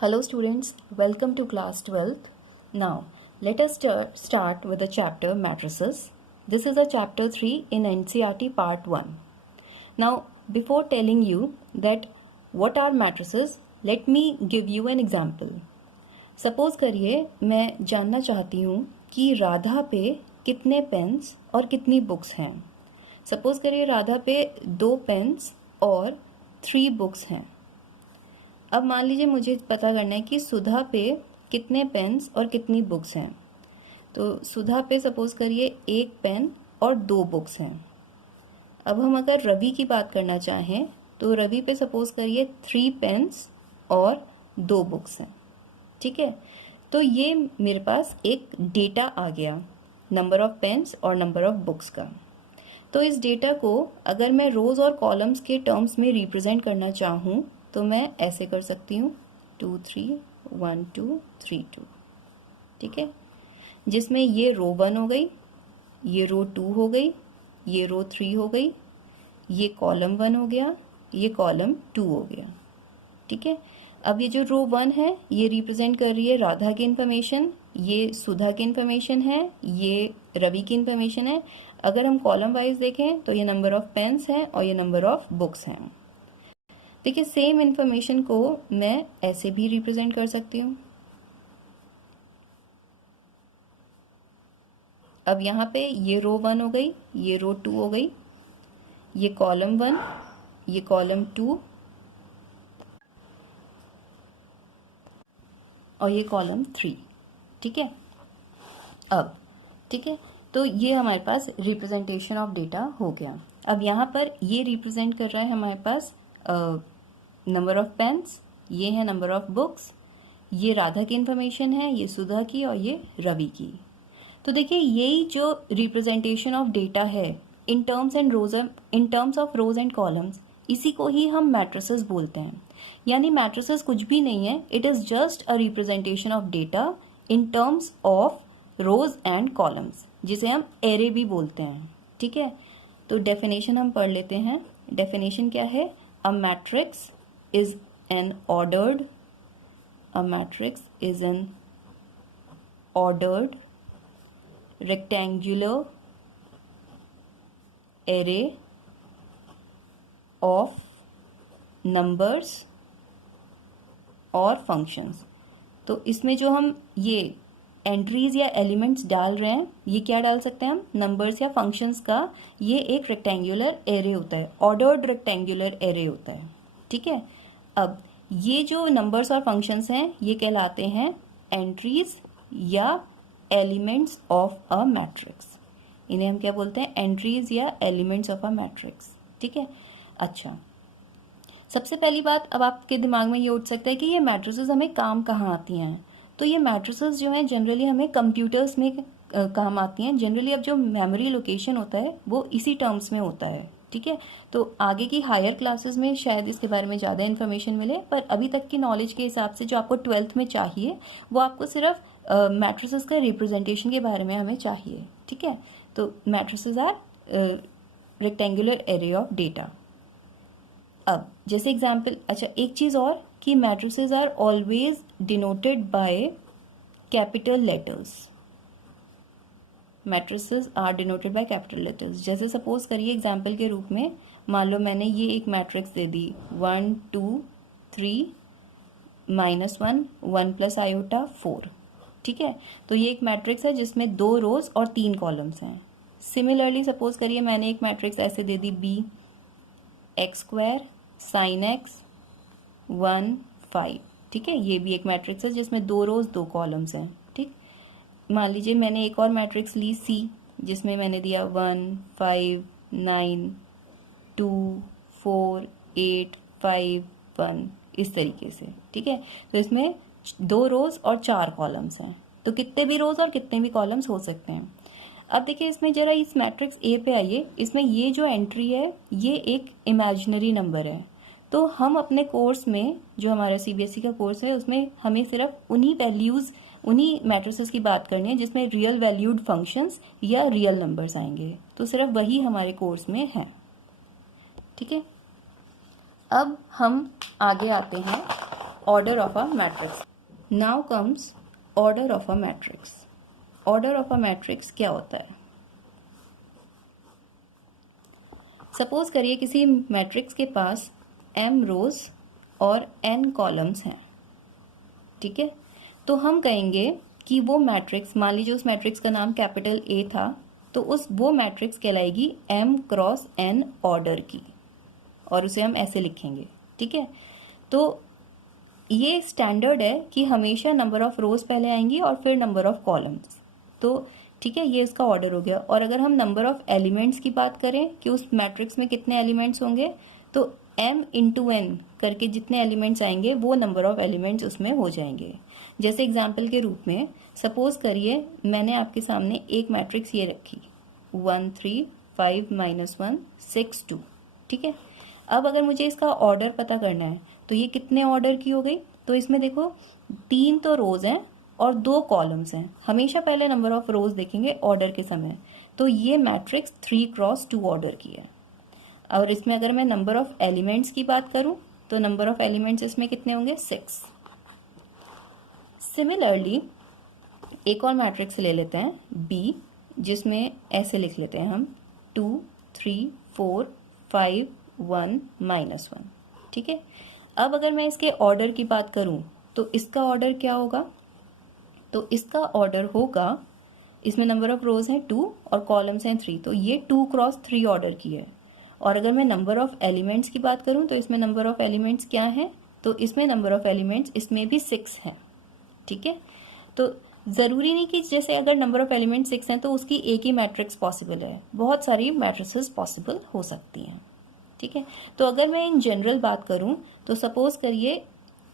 Hello students, welcome to class 12th. Now, let us start with the chapter matrices. This is a chapter 3 in NCERT part 1. Now, before telling you that what are matrices, let me give you an example. Suppose करिए मैं जानना चाहती हूँ कि राधा पे कितने pens और कितनी बुक्स हैं. Suppose करिए राधा पे 2 पेन्स और 3 बुक्स हैं. अब मान लीजिए मुझे पता करना है कि सुधा पे कितने पेन्स और कितनी बुक्स हैं. तो सुधा पे सपोज करिए 1 पेन और 2 बुक्स हैं. अब हम अगर रवि की बात करना चाहें तो रवि पे सपोज करिए 3 पेन्स और 2 बुक्स हैं. ठीक है, तो ये मेरे पास एक डेटा आ गया नंबर ऑफ पेन्स और नंबर ऑफ बुक्स का. तो इस डेटा को अगर मैं रोज और कॉलम्स के टर्म्स में रिप्रेजेंट करना चाहूँ तो मैं ऐसे कर सकती हूँ 2 3 1 2 3 2. ठीक है, जिसमें ये रो 1 हो गई, ये रो 2 हो गई, ये रो 3 हो गई, ये कॉलम 1 हो गया, ये कॉलम 2 हो गया. ठीक है, अब ये जो रो 1 है ये रिप्रेजेंट कर रही है राधा की इन्फॉर्मेशन, ये सुधा की इन्फॉर्मेशन है, ये रवि की इन्फॉर्मेशन है. अगर हम कॉलम वाइज देखें तो ये नंबर ऑफ पेन्स हैं और ये नंबर ऑफ बुक्स हैं. देखिए सेम इन्फॉर्मेशन को मैं ऐसे भी रिप्रेजेंट कर सकती हूँ. अब यहाँ पे ये रो 1 हो गई, ये रो 2 हो गई, ये कॉलम 1, ये कॉलम 2 और ये कॉलम 3. ठीक है, अब ठीक है, तो ये हमारे पास रिप्रेजेंटेशन ऑफ डेटा हो गया. अब यहाँ पर ये रिप्रेजेंट कर रहा है हमारे पास नंबर ऑफ पेन्स, ये है नंबर ऑफ बुक्स, ये राधा की इन्फॉर्मेशन है, ये सुधा की और ये रवि की. तो देखिए यही जो रिप्रेजेंटेशन ऑफ डेटा है in terms of rose and columns, इसी को ही हम मैट्रिसेस बोलते हैं. यानी मैट्रिसेस कुछ भी नहीं है, it is just a representation of data in terms of rose and columns, जिसे हम एरे भी बोलते हैं. ठीक है, तो डेफिनेशन हम पढ़ लेते हैं. डेफिनेशन क्या है? A matrix is an ordered rectangular array of numbers और functions. तो इसमें जो हम ये एंट्रीज या एलिमेंट्स डाल रहे हैं, ये क्या डाल सकते हैं हम? नंबर्स या फंक्शंस का ये एक रेक्टेंगुलर एरे होता है, ऑर्डर्ड रेक्टेंगुलर एरे होता है. ठीक है, अब ये जो नंबर्स और फंक्शंस हैं ये कहलाते हैं एंट्रीज या एलिमेंट्स ऑफ अ मैट्रिक्स. इन्हें हम क्या बोलते हैं? एंट्रीज या एलिमेंट्स ऑफ अ मैट्रिक्स. ठीक है, अच्छा, सबसे पहली बात अब आपके दिमाग में ये उठ सकता है कि ये मैट्रिसेस हमें काम कहाँ आती हैं. तो ये मैट्रिसेस जो हैं जनरली हमें कंप्यूटर्स में काम आती हैं. जनरली अब जो मेमोरी लोकेशन होता है वो इसी टर्म्स में होता है. ठीक है, तो आगे की हायर क्लासेस में शायद इसके बारे में ज़्यादा इन्फॉर्मेशन मिले, पर अभी तक की नॉलेज के हिसाब से जो आपको 12th में चाहिए वो आपको सिर्फ मैट्रिसेस का रिप्रेजेंटेशन के बारे में हमें चाहिए. ठीक है, तो matrices are rectangular array of data. अब जैसे एग्जाम्पल, अच्छा एक चीज़ और कि matrices are always denoted by capital letters. Matrices are denoted by capital letters. जैसे सपोज करिए एग्जाम्पल के रूप में मान लो मैंने ये एक मैट्रिक्स दे दी 1 2 3 -1 1 + आयोटा 4. ठीक है, तो ये एक मैट्रिक्स है जिसमें 2 रोज और 3 कॉलम्स हैं. सिमिलरली सपोज करिए मैंने एक मैट्रिक्स ऐसे दे दी b x² sin x 1 5. ठीक है, ये भी एक मैट्रिक्स है जिसमें 2 रोज 2 कॉलम्स हैं. ठीक, मान लीजिए मैंने एक और मैट्रिक्स ली C, जिसमें मैंने दिया 1 5 9 2 4 8 5 1 इस तरीके से. ठीक है, तो इसमें 2 रोज और 4 कॉलम्स हैं. तो कितने भी रोज और कितने भी कॉलम्स हो सकते हैं. अब देखिए इसमें जरा इस मैट्रिक्स A पे आइए. इसमें ये जो एंट्री है ये एक इमेजिनरी नंबर है. तो हम अपने कोर्स में, जो हमारा CBSE का कोर्स है, उसमें हमें सिर्फ उन्हीं मैट्रिसेस की बात करनी है जिसमें रियल वैल्यूड फंक्शंस या रियल नंबर्स आएंगे. तो सिर्फ वही हमारे कोर्स में है. ठीक है, अब हम आगे आते हैं order of a matrix. Now comes order of a matrix. Order of a matrix क्या होता है? सपोज करिए किसी मैट्रिक्स के पास m रोज और n कॉलम्स हैं, ठीक है? तो हम कहेंगे कि वो मैट्रिक्स, मान लीजिए उस मैट्रिक्स का नाम कैपिटल A था, तो वो मैट्रिक्स कहलाएगी m क्रॉस n ऑर्डर की, और उसे हम ऐसे लिखेंगे, ठीक है? तो ये स्टैंडर्ड है कि हमेशा नंबर ऑफ रोज पहले आएंगी और फिर नंबर ऑफ कॉलम्स, तो ठीक है, ये इसका ऑर्डर हो गया। और अगर हम नंबर ऑफ एलिमेंट्स की बात करें कि उस मैट्रिक्स में कितने एलिमेंट्स होंगे, तो m इंटू n करके जितने एलिमेंट्स आएंगे वो नंबर ऑफ एलिमेंट्स उसमें हो जाएंगे। जैसे एग्जाम्पल के रूप में सपोज करिए मैंने आपके सामने एक मैट्रिक्स ये रखी 1 3 5 -1 6 2, ठीक है? अब अगर मुझे इसका ऑर्डर पता करना है तो ये कितने ऑर्डर की हो गई, तो इसमें देखो 3 तो रोज हैं और 2 कॉलम्स हैं। हमेशा पहले नंबर ऑफ रोज देखेंगे ऑर्डर के समय, तो ये मैट्रिक्स 3 क्रॉस 2 ऑर्डर की है। और इसमें अगर मैं नंबर ऑफ एलिमेंट्स की बात करूं तो नंबर ऑफ एलिमेंट्स इसमें कितने होंगे 6। सिमिलरली एक और मैट्रिक्स ले लेते हैं B, जिसमें ऐसे लिख लेते हैं हम 2 3 4 5 1 -1, ठीक है? अब अगर मैं इसके ऑर्डर की बात करूं तो इसका ऑर्डर क्या होगा, तो इसका ऑर्डर होगा, इसमें नंबर ऑफ रोज हैं 2 और कॉलम्स हैं 3, तो ये 2 क्रॉस 3 ऑर्डर की है। और अगर मैं नंबर ऑफ एलिमेंट्स की बात करूं तो इसमें नंबर ऑफ एलिमेंट्स क्या है, तो इसमें नंबर ऑफ एलिमेंट्स इसमें भी 6 हैं, ठीक है? तो ज़रूरी नहीं कि जैसे अगर नंबर ऑफ एलिमेंट 6 हैं तो उसकी एक ही मैट्रिक्स पॉसिबल है, बहुत सारी मैट्रिसेस पॉसिबल हो सकती हैं, ठीक है? तो अगर मैं इन जनरल बात करूं तो सपोज करिए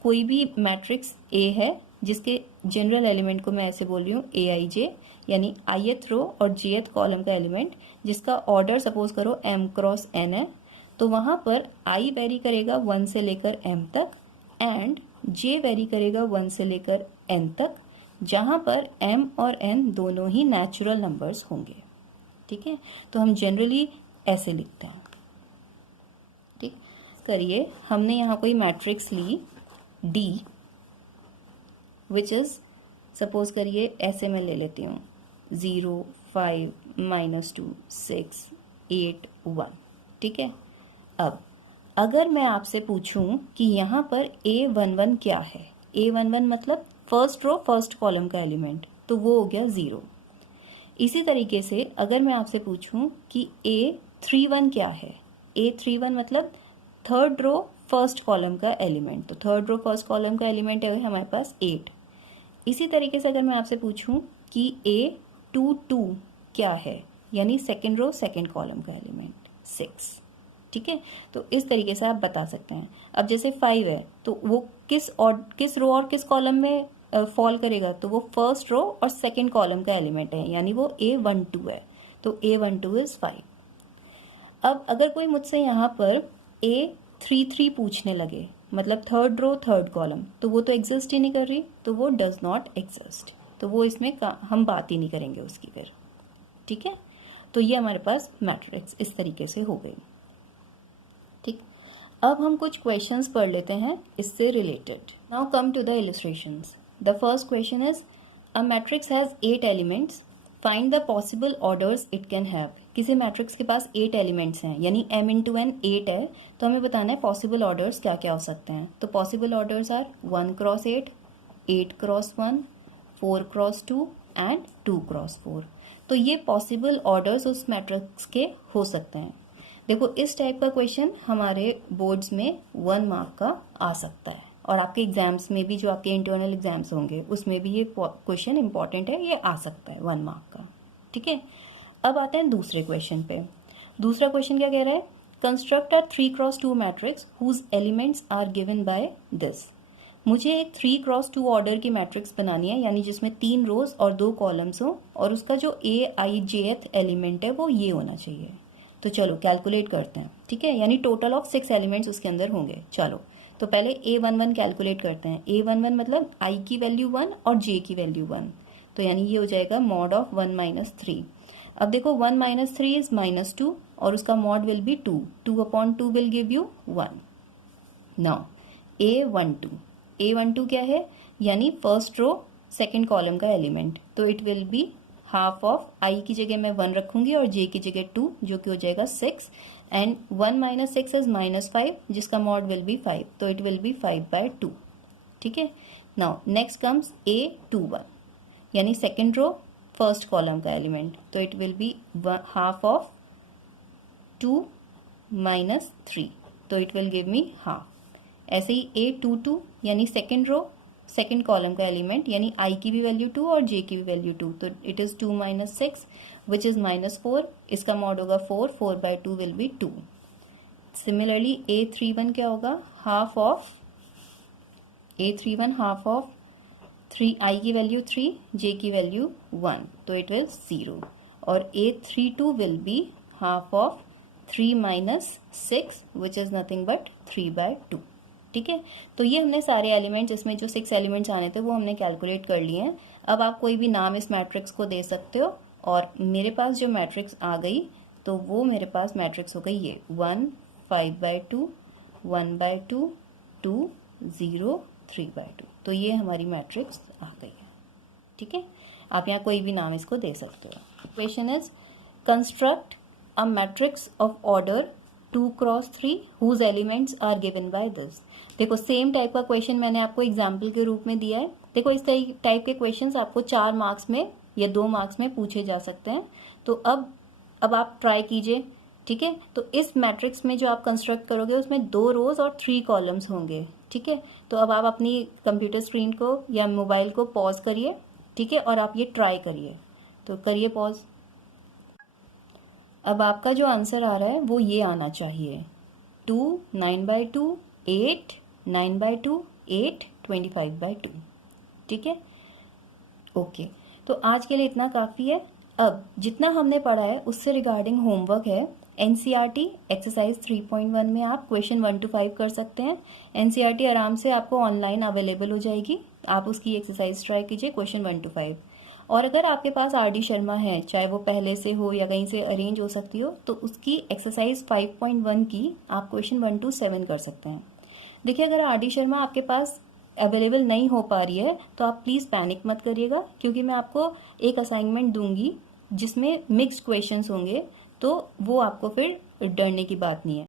कोई भी मैट्रिक्स A है जिसके जनरल एलिमेंट को मैं ऐसे बोल रही हूँ aij, यानी ith रो और jth कॉलम का एलिमेंट, जिसका ऑर्डर सपोज करो m क्रॉस n है, तो वहाँ पर i वेरी करेगा 1 से लेकर m तक एंड j वेरी करेगा 1 से लेकर n तक, जहाँ पर m और n दोनों ही नेचुरल नंबर्स होंगे, ठीक है? तो हम जनरली ऐसे लिखते हैं, ठीक? करिए हमने यहाँ कोई मैट्रिक्स ली D, विच इज़ सपोज करिए ऐसे मैं ले लेती हूँ 0 5 -2 6 8 1, ठीक है? अब अगर मैं आपसे पूछूं कि यहाँ पर A11 क्या है, A11 मतलब फर्स्ट रो फर्स्ट कॉलम का एलिमेंट, तो वो हो गया 0। इसी तरीके से अगर मैं आपसे पूछूं कि A31 क्या है, A31 मतलब थर्ड रो फर्स्ट कॉलम का एलिमेंट, तो थर्ड रो फर्स्ट कॉलम का एलिमेंट है हमारे पास 8। इसी तरीके से अगर मैं आपसे पूछूं कि A22 क्या है, यानी सेकेंड रो सेकेंड कॉलम का एलिमेंट 6, ठीक है? तो इस तरीके से आप बता सकते हैं। अब जैसे 5 है तो वो किस रो और किस कॉलम में फॉल करेगा, तो वो फर्स्ट रो और सेकेंड कॉलम का एलिमेंट है, यानी वो A12 है, तो A12 इज 5। अब अगर कोई मुझसे यहाँ पर A33 पूछने लगे, मतलब थर्ड रो थर्ड कॉलम, तो वो तो एग्जिस्ट ही नहीं कर रही, तो वो डज नॉट एग्जिस्ट, तो वो इसमें हम बात ही नहीं करेंगे उसकी फिर, ठीक है? तो ये हमारे पास मैट्रिक्स इस तरीके से हो गई, ठीक? अब हम कुछ क्वेश्चंस पढ़ लेते हैं इससे related. Now come to the illustrations. The first question is a matrix has 8 elements, find the possible orders it can have. किसी मैट्रिक्स के पास 8 एलिमेंट्स हैं, यानी m इंटू n 8 है, तो हमें बताना है पॉसिबल ऑर्डर्स क्या क्या हो सकते हैं। तो possible orders are 1 cross 8, 8 cross 1, 4 cross 2 and 2 cross 4। तो ये पॉसिबल ऑर्डर्स उस मैट्रिक्स के हो सकते हैं। देखो इस टाइप का क्वेश्चन हमारे बोर्ड्स में 1 मार्क का आ सकता है, और आपके एग्जाम्स में भी, जो आपके इंटरनल एग्जाम्स होंगे उसमें भी ये क्वेश्चन इंपॉर्टेंट है, ये आ सकता है 1 मार्क का, ठीक है? अब आते हैं दूसरे क्वेश्चन पे। दूसरा क्वेश्चन क्या कह रहा है, construct a 3 cross 2 matrix whose elements are given by this. मुझे एक 3 क्रॉस 2 ऑर्डर की मैट्रिक्स बनानी है, यानी जिसमें 3 रोज और 2 कॉलम्स हो, और उसका जो aijth एलिमेंट है वो ये होना चाहिए। तो चलो कैलकुलेट करते हैं, ठीक है? यानी टोटल ऑफ 6 एलिमेंट्स उसके अंदर होंगे। चलो तो पहले A11 कैलकुलेट करते हैं। A11 मतलब i की वैल्यू 1 और j की वैल्यू 1, तो यानी ये हो जाएगा मॉड ऑफ 1 - 3। अब देखो 1 - 3 इज -2 और उसका mod will be 2 2 upon 2 will give you 1। Now A12 A12 क्या है, यानी फर्स्ट रो सेकंड कॉलम का एलिमेंट, तो it will be half of, I की जगह मैं 1 रखूंगी और जे की जगह 2, जो कि हो जाएगा 6, एंड 1 माइनस 6 इज -5, जिसका मॉड विल बी 5, तो इट विल बी 5/2. ठीक है. नाउ नेक्स्ट कम्स A21, यानी सेकंड रो फर्स्ट कॉलम का एलिमेंट, तो it will be half of 2 minus 3, तो it will give me half. ऐसे ही A22, यानी सेकंड रो सेकंड कॉलम का एलिमेंट, यानी i की भी वैल्यू 2 और j की भी वैल्यू 2, तो it is 2 minus 6 which is -4, इसका मॉड होगा 4, 4/2 विल बी 2. सिमिलरली A31 क्या होगा, half of A31 half of 3, i की वैल्यू 3, j की वैल्यू 1, तो इट विल 0, और A32 will be half of 3 minus 6 which is nothing but 3/2. ठीक है. तो ये हमने सारे एलिमेंट्स, इसमें जो 6 एलिमेंट्स आने थे वो हमने कैलकुलेट कर लिए हैं. अब आप कोई भी नाम इस मैट्रिक्स को दे सकते हो, और मेरे पास जो मैट्रिक्स आ गई, तो वो मेरे पास मैट्रिक्स हो गई ये 1, 5/2, 1/2, 2, 0, 3/2. तो ये हमारी मैट्रिक्स आ गई है. ठीक है. आप यहाँ कोई भी नाम इसको दे सकते हो. Question is construct a matrix of order 2x3 whose elements are given by this. देखो सेम टाइप का क्वेश्चन मैंने आपको एग्जाम्पल के रूप में दिया है. देखो इस टाइप के क्वेश्चंस आपको 4 मार्क्स में या 2 मार्क्स में पूछे जा सकते हैं. तो अब आप ट्राई कीजिए. ठीक है. तो इस मैट्रिक्स में जो आप कंस्ट्रक्ट करोगे उसमें 2 रोज और 3 कॉलम्स होंगे. ठीक है. तो अब आप अपनी कंप्यूटर स्क्रीन को या मोबाइल को पॉज करिए. ठीक है. और आप ये ट्राई करिए. तो करिए पॉज. अब आपका जो आंसर आ रहा है वो ये आना चाहिए, 2, 9/2, 8, 9/2, 8, 25/2. ठीक है. ओके. तो आज के लिए इतना काफ़ी है. अब जितना हमने पढ़ा है उससे रिगार्डिंग होमवर्क है. एनसीईआरटी एक्सरसाइज 3.1 में आप क्वेश्चन 1 to 5 कर सकते हैं. एनसीईआरटी आराम से आपको ऑनलाइन अवेलेबल हो जाएगी. आप उसकी एक्सरसाइज ट्राई कीजिए, क्वेश्चन 1 to 5. और अगर आपके पास आर डी शर्मा है, चाहे वो पहले से हो या कहीं से अरेंज हो सकती हो, तो उसकी एक्सरसाइज 5.1 की आप क्वेश्चन 1 to 7 कर सकते हैं. देखिए अगर आर डी शर्मा आपके पास अवेलेबल नहीं हो पा रही है तो आप प्लीज़ पैनिक मत करिएगा, क्योंकि मैं आपको एक असाइनमेंट दूंगी जिसमें मिक्स्ड क्वेश्चंस होंगे, तो वो आपको फिर डरने की बात नहीं है.